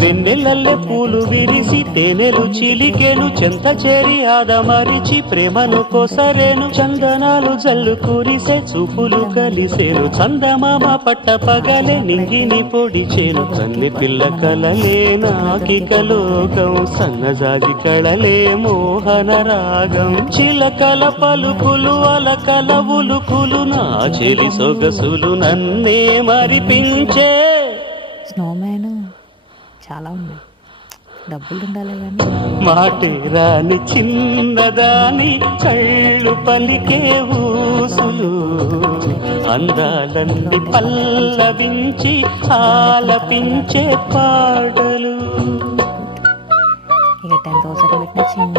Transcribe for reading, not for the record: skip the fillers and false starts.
వెన్నెలల్లె పూలు విరిసి తేనెలు చిలికెను చెంత చేరి ఆదమరిచి ప్రేమను కొసరేను చందనాలు జల్లు కురిసే చూపులు కలిసేను చందమామ పట్ట పగలే నింగిని పొడిచేను కన్నె పిల్ల కలలే నాకిక లోకం సన్నజాజి కళలే మోహన రాగం చిలకల పలుకులు అలకల ఉలుకులు నా చెలి సొగసులు నన్నే మరిపించే. స్నోమ్యాన్ చాలా ఉన్నాయి, డబ్బులు ఉండాలి కానీ. మాటే రాని చిన్నదాని కళ్ళు పలికే ఊసులు అందాలన్నీ పల్లవించి ఆలపించే పాటలు. ఇక 10,000 పెట్టిన చిన్న